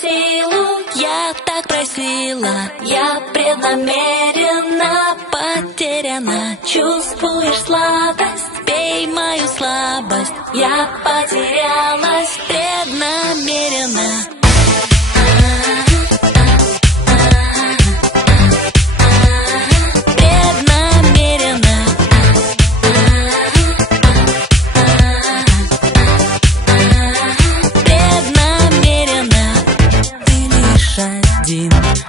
силу, я так просила, я преднамеренно потеряна. Чувствуешь сладость, пей мою слабость, я потерялась преднамеренно.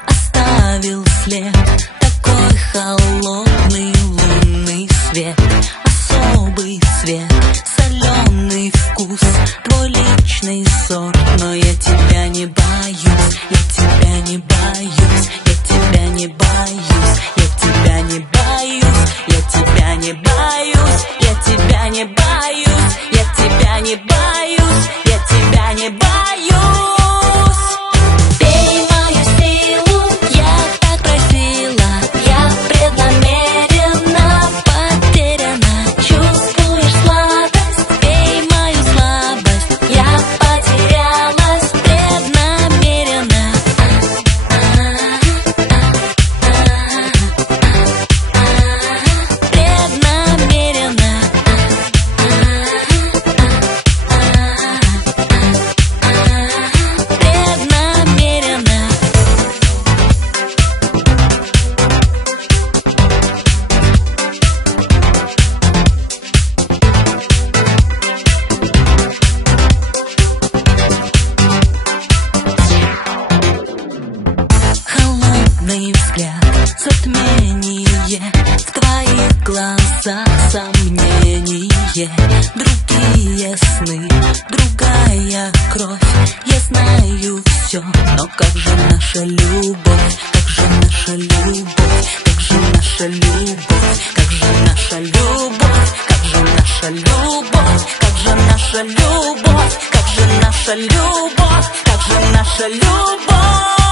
Оставил след, такой холодный лунный свет, особый цвет, соленый вкус, твой личный сорт. Но я тебя не боюсь, я тебя не боюсь, я тебя не боюсь, я тебя не боюсь, я тебя не боюсь, я тебя не боюсь, я тебя не боюсь, я тебя не боюсь. Взгляд, затмение, в твоих глазах сомнение, другие сны, другая кровь. Я знаю все, но как же наша любовь, как же наша любовь, как же наша любовь, как же наша любовь, как же наша любовь, как же наша любовь, как же наша любовь, как же наша любовь.